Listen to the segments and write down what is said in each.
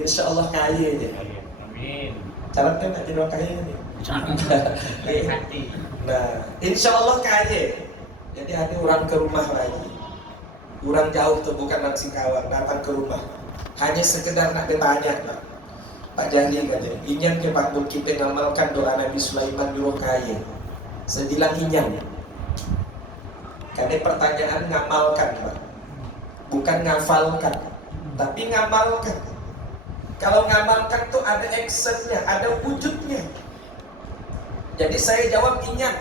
Insya Allah kaya dia. Amin. Syaratnya nak jadi orang kaya ni. Hati. Nah, insya Allah kaya. Jadi ada orang ke rumah lagi. Orang jauh tu bukan nak Singkawang, datang ke rumah. Hanya sekedar nak bertanya, Pak Jahli kata, inyan ke Pak Bun kita ngamalkan doa Nabi Sulaiman di kaya. Saya bilang inyan. Karena pertanyaan ngamalkan, Pak. Bukan ngafalkan, tapi ngamalkan. Kalau ngamalkan tuh ada actionnya, ada wujudnya. Jadi saya jawab inyan.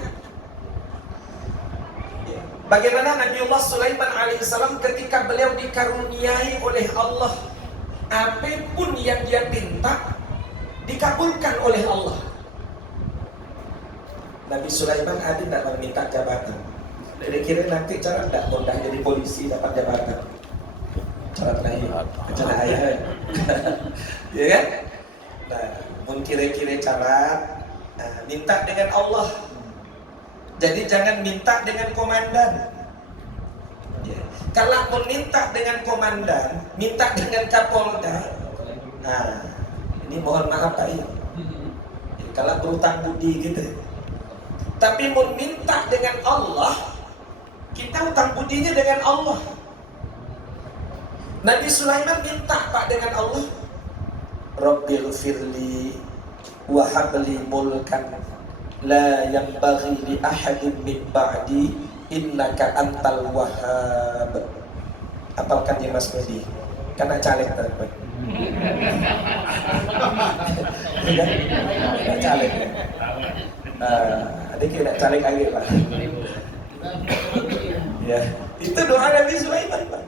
Bagaimana Nabiullah Sulaiman alaihissalam ketika beliau dikaruniai oleh Allah, apapun yang dia minta dikabulkan oleh Allah. Nabi Sulaiman ada tidak meminta jabatan. Kira-kira nanti cara tidak mudah jadi polisi dapat jabatan. Cara lain, cara ayah. Ya kan? Nah, mungkin kira-kira cara minta dengan Allah. Jadi jangan minta dengan komandan. Ya. Kalau mau minta dengan komandan, minta dengan Kapolda. Nah, ini mohon maaf Pak ya. Kalau berutang budi gitu. Tapi mau minta dengan Allah, kita utang budinya dengan Allah. Nabi Sulaiman minta Pak dengan Allah. Rabbil firli wa habli mulkan la yanbaghi li ahadin min ba'di innaka antal wahhab. Apalkan ya Mas Medi? Karena caleg tadi. Tidak caleg. Adik tidak caleg lagi Pak. Ya, itu doa Nabi Sulaiman Pak.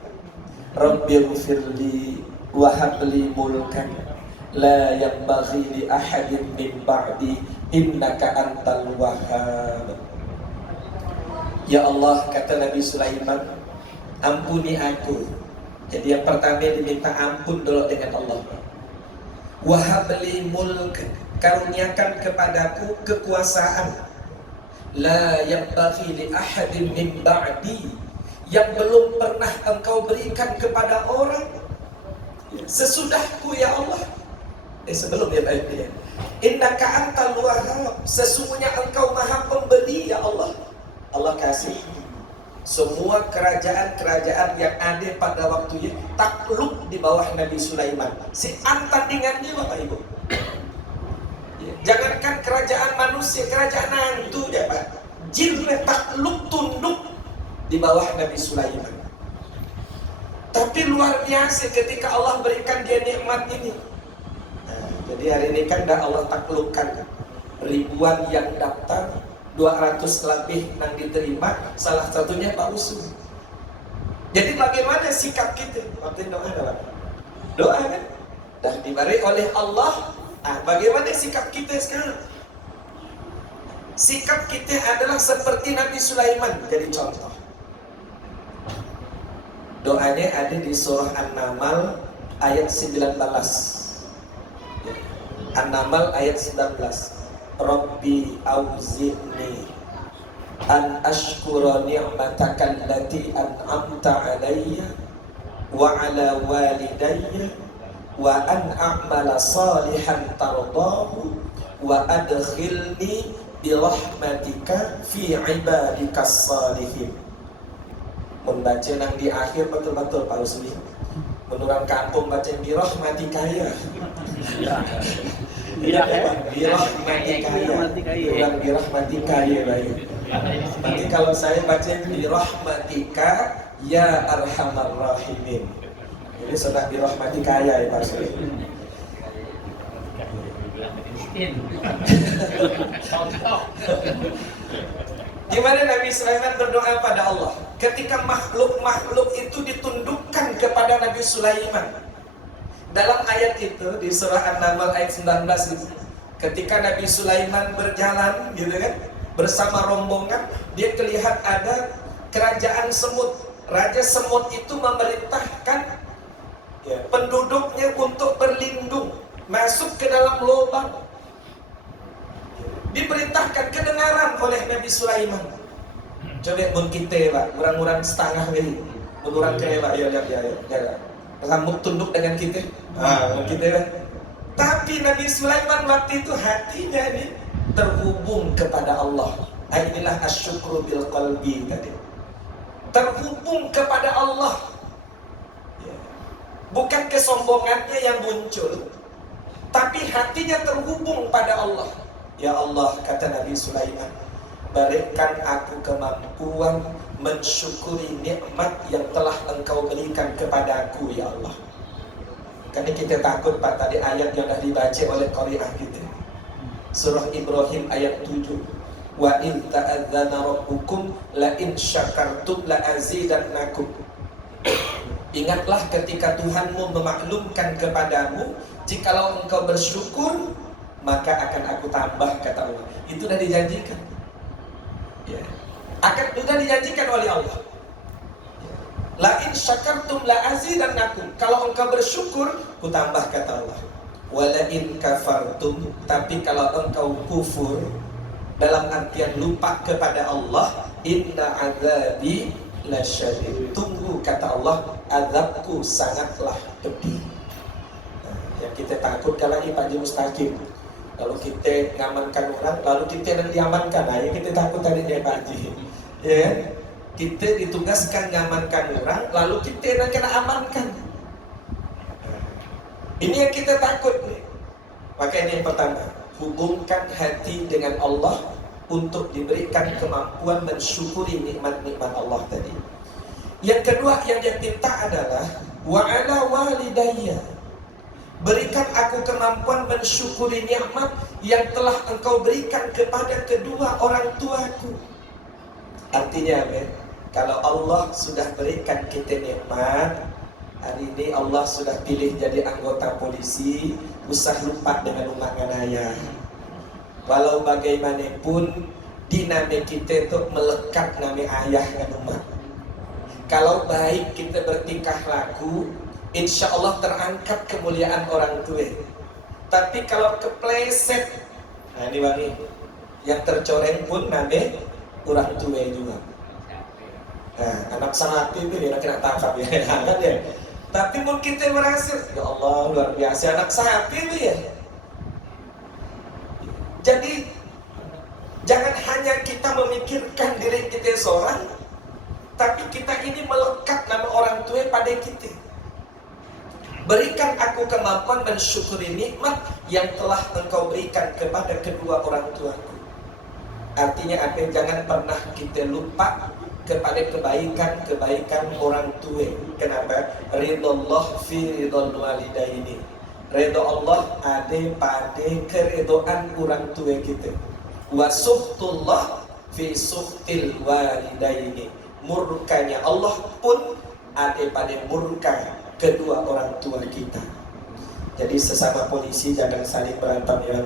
Rabbil firli wa habli mulkan la yanbaghi li ahadin min ba'di innaka antal wahhab. Ya Allah, kata Nabi Sulaiman, ampuni aku. Jadi yang pertama diminta ampun dulu dengan Allah. Wahabli mulk, karuniakan kepadaku kekuasaan. La yanbaghi li ahadin min ba'di, yang belum pernah engkau berikan kepada orang sesudahku ya Allah. Sebelum dia baik dia. Innaka antal wahhab, sesungguhnya engkau maha pemberi ya Allah. Allah kasih. Semua kerajaan-kerajaan yang ada pada waktunya takluk di bawah Nabi Sulaiman. Si tandingannya Bapak Ibu. Jangankan kerajaan manusia, kerajaan hantu ya Pak. Jin takluk tunduk di bawah Nabi Sulaiman. Tapi luar biasa ketika Allah berikan dia nikmat ini. Jadi hari ini kan dah Allah taklukkan ribuan yang daftar, 200 lebih yang diterima, salah satunya Pak Usul. Jadi bagaimana sikap kita? Waktu doa adalah doa kan? Dah diberi oleh Allah. Bagaimana sikap kita sekarang? Sikap kita adalah seperti Nabi Sulaiman. Jadi contoh. Doanya ada di surah An-Naml ayat 19. An-Naml ayat 19. Rabbi auzi'ni an ashkura ni'mataka allati an'amta alayya wa ala walidayya wa an a'mala salihan tardahu wa adkhilni bi rahmatika fi ibadikas salihin. Membaca nang di akhir betul-betul Pak Usli. Menurut kampung baca bi rahmatika ya. Iya, birahmatika ya. Birahmatika ya baik. Nanti kalau saya baca birahmatika ya arhamar rahimin. Ini sudah birahmatika ya Pak Sri. Gimana Nabi Sulaiman berdoa pada Allah? Ketika makhluk-makhluk itu ditundukkan kepada Nabi Sulaiman. Dalam ayat itu di surah An-Naml ayat 19 itu, ketika Nabi Sulaiman berjalan gitu kan bersama rombongan, dia terlihat ada kerajaan semut. Raja semut itu memerintahkan penduduknya untuk berlindung masuk ke dalam lubang. Diperintahkan kedengaran oleh Nabi Sulaiman. Coba pun kita Pak, orang-orang setengah kali. Orang kaya Pak, ya lihat ya. rambut tunduk dengan kita. Kita lah. Tapi Nabi Sulaiman waktu itu hatinya ini terhubung kepada Allah. Inilah asyukru bil qalbi tadi. Terhubung kepada Allah. Bukan kesombongannya yang muncul, tapi hatinya terhubung pada Allah. Ya Allah, kata Nabi Sulaiman, berikan aku kemampuan mensyukuri nikmat yang telah Engkau berikan kepadaku, ya Allah. Karena kita takut Pak, tadi ayat yang dah dibaca oleh qari'ah kita, surah Ibrahim ayat 7. Wa in ta'adzana rabbukum la in syakartum la azidannakum. Ingatlah ketika Tuhanmu memaklumkan kepadamu, jikalau engkau bersyukur, maka akan aku tambah, kata Allah. Itu sudah dijanjikan. Ya. Sudah dijanjikan oleh Allah. Ya. La in syakartum la azidannakum. Kalau engkau bersyukur, ku tambah, kata Allah. Wa la in kafartum, tapi kalau engkau kufur, dalam artian lupa kepada Allah, inna azabi lasyadid. Tunggu, kata Allah, azabku sangatlah pedih. Yang kita takut kalau Pak Haji Mustaqim, kalau kita ngamankan orang lalu kita yang diamankan, yang kita takut tadi Pak Haji, ya, kita ditugaskan ngamankan orang lalu kita yang kena amankan. Ini yang kita takut nih. Maka ini yang pertama, hubungkan hati dengan Allah untuk diberikan kemampuan mensyukuri nikmat-nikmat Allah tadi. Yang kedua yang dia minta adalah wa ala walidayya, berikan aku kemampuan mensyukuri nikmat yang telah Engkau berikan kepada kedua orang tuaku. Artinya apa? Kalau Allah sudah berikan kita nikmat, hari ini Allah sudah pilih jadi anggota polisi, usah lupa dengan umat ayah. Walau bagaimanapun dinamik kita itu melekat nama ayah dan umat. Kalau baik kita bertingkah laku, insya Allah terangkat kemuliaan orang tua. Tapi kalau kepleset, nah ini wangi, yang tercoreng pun nama orang tua juga. Nah, anak sangat itu dia nak kena tangkap ya, kan ya. Tapi mungkin kita merasa, ya Allah luar biasa anak sapi ya. Jadi jangan hanya kita memikirkan diri kita seorang, tapi kita ini melekat nama orang tua pada kita. Berikan aku kemampuan mensyukuri nikmat yang telah Engkau berikan kepada kedua orang tuaku. Artinya apa? Jangan pernah kita lupa kepada kebaikan-kebaikan orang tua. Kenapa? Ridallah fi ridal walidaini. Ridho Allah ada pada keridhaan orang tua kita. Wa suhtullah fi suhtil walidaini. Murkanya Allah pun ada pada murka kedua orang tua kita. Jadi sesama polisi jangan saling berantem ya.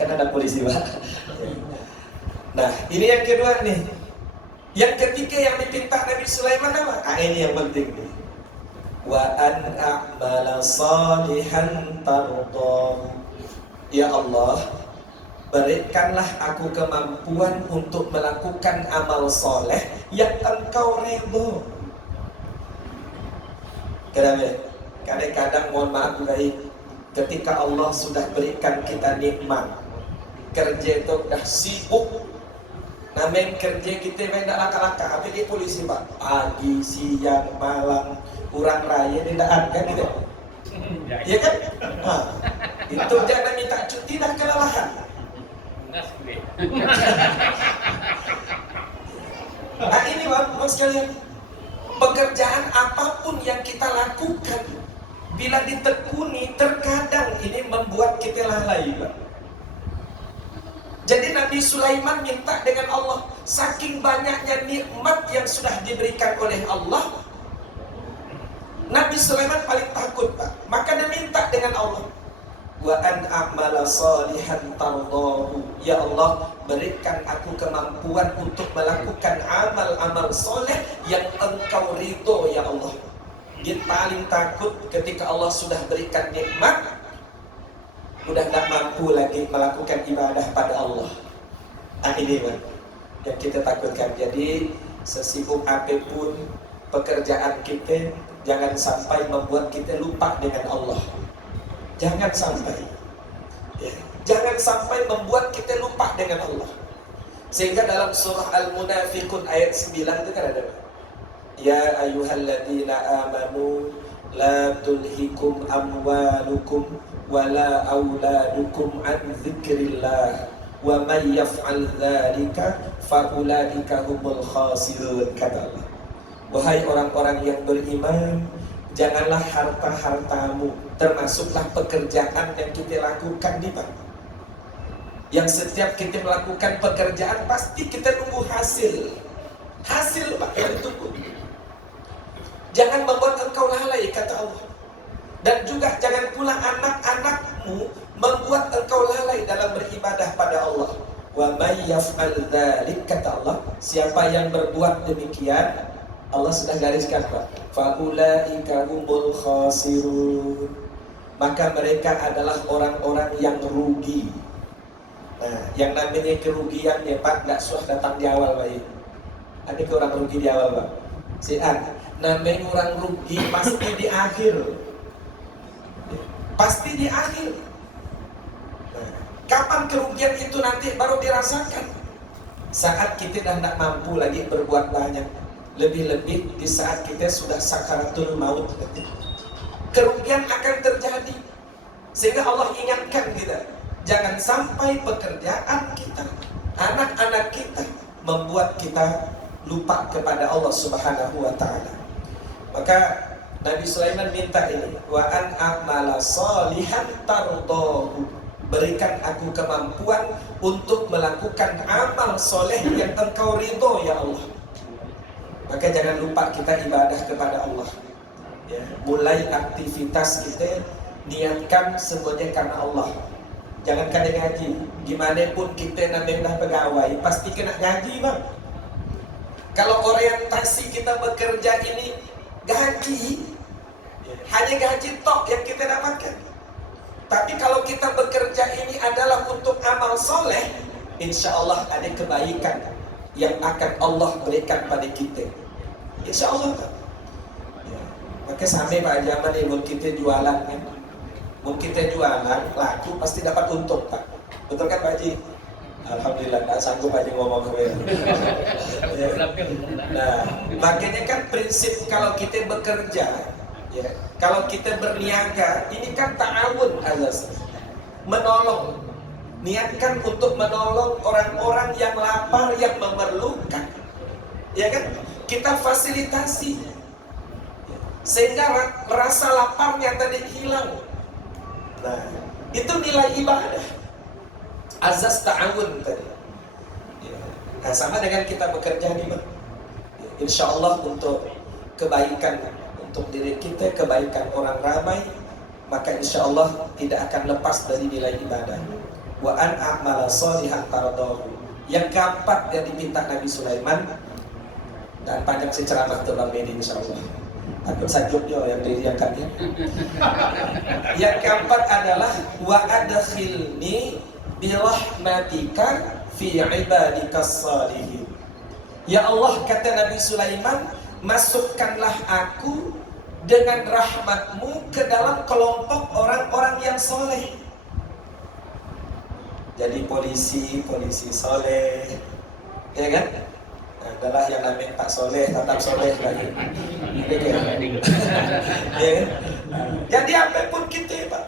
Kan ada polisi Pak. Nah ini yang kedua nih. Yang ketiga yang dipinta Nabi Sulaiman apa? Ini yang penting nih. Wa an a'mala salihan tardahu. Ya Allah, berikanlah aku kemampuan untuk melakukan amal soleh yang Engkau ridho. Kadang-kadang mohon maaf baik, ketika Allah sudah berikan kita nikmat, kerja itu dah sibuk. Namanya kerja kita main tak laka-laka. Apa dia polisi Pak? Pagi, siang, malam, kurang raya dia tak ada kan gitu. Ya kan? Itu jangan minta cuti dah kelelahan. Nah ini Bapak sekalian, pekerjaan apapun yang kita lakukan, bila ditekuni terkadang ini membuat kita lalai Pak. Jadi Nabi Sulaiman minta dengan Allah, saking banyaknya nikmat yang sudah diberikan oleh Allah, Nabi Sulaiman paling takut Pak. Maka dia minta dengan Allah, wa an a'mala salihan tardahu. Ya Allah, berikan aku kemampuan untuk melakukan amal-amal soleh yang Engkau ridho ya Allah. Dia paling takut ketika Allah sudah berikan nikmat, udah tak mampu lagi melakukan ibadah pada Allah. Ini yang kita takutkan. Jadi sesibuk apapun pekerjaan kita, jangan sampai membuat kita lupa dengan Allah. Jangan sampai, ya. Jangan sampai membuat kita lupa dengan Allah. Sehingga dalam surah Al-Munafiqun ayat 9 itu kan ada, ya ayyuhalladzina amanu la tulhikum amwalukum wala auladukum an dzikrillah wa may yaf'al dzalika fa ulaika humul khasirun, kata Allah. Wahai orang-orang yang beriman, janganlah harta-hartamu, termasuklah pekerjaan yang kita lakukan di Pak. Yang setiap kita melakukan pekerjaan pasti kita tunggu hasil. Hasil Pak yang ditunggu. Jangan membuat engkau lalai, kata Allah. Dan juga jangan pula anak-anakmu membuat engkau lalai dalam beribadah pada Allah. Wa may yaf'al dzalik, kata Allah, siapa yang berbuat demikian, Allah sudah gariskan Pak, fa ulaika humul khasirun, maka mereka adalah orang-orang yang rugi. Nah, yang namanya kerugian ya Pak, nggak susah datang di awal Pak. Ada ke orang rugi di awal Pak. Namanya orang rugi pasti di akhir. Pasti di akhir. Nah, kapan kerugian itu nanti baru dirasakan? Saat kita dah tidak mampu lagi berbuat banyak. Lebih-lebih di saat kita sudah sakaratul maut. Kerugian akan terjadi. Sehingga Allah ingatkan kita, jangan sampai pekerjaan kita, anak-anak kita membuat kita lupa kepada Allah Subhanahu wa ta'ala. Maka Nabi Sulaiman minta ini, wa an a'mala sholihan tardahu, berikan aku kemampuan untuk melakukan amal soleh yang engkau ridho ya Allah. Maka jangan lupa kita ibadah kepada Allah, ya. Mulai aktivitas kita niatkan semuanya karena Allah. Jangan kada ngaji, gimana pun kita namanya pegawai pasti kena gaji Bang. Kalau orientasi kita bekerja ini gaji, hanya gaji tok yang kita dapatkan. Tapi kalau kita bekerja ini adalah untuk amal soleh, insya Allah ada kebaikan yang akan Allah berikan pada kita, insya Allah Pak. Ya. Maka sampai Pak zaman ini kita jualan kan, kita jualan laku pasti dapat untung Pak. Betul kan Pak Haji? Alhamdulillah, tak sanggup Haji ngomong ke ya. Nah, makanya kan prinsip kalau kita bekerja, ya, kalau kita berniaga, ini kan ta'awun azas, menolong. Niatkan untuk menolong orang-orang yang lapar, yang memerlukan, ya kan? Kita fasilitasi sehingga rasa laparnya tadi hilang. Nah, itu nilai ibadah, azas ta'awun tadi. Ya. Nah, sama dengan kita bekerja nih Bang. Ya, insya Allah untuk kebaikan untuk diri kita, kebaikan orang ramai, maka insya Allah tidak akan lepas dari nilai ibadah. Wa an a'mala sholihan tardahu. Yang keempat yang diminta Nabi Sulaiman, dan panjang si ceramah tuh Bang Medi insya Allah. Takut sajuknya yang diangkatnya. Yang keempat adalah wa adkhilni birahmatika fi ibadikas shalihin. Ya Allah, kata Nabi Sulaiman, masukkanlah aku dengan rahmatmu ke dalam kelompok orang-orang yang soleh. Jadi polisi soleh, ya kan? Nah, adalah yang namanya Pak Soleh, tetap soleh lagi. Ya kan? Jadi apapun kita Pak,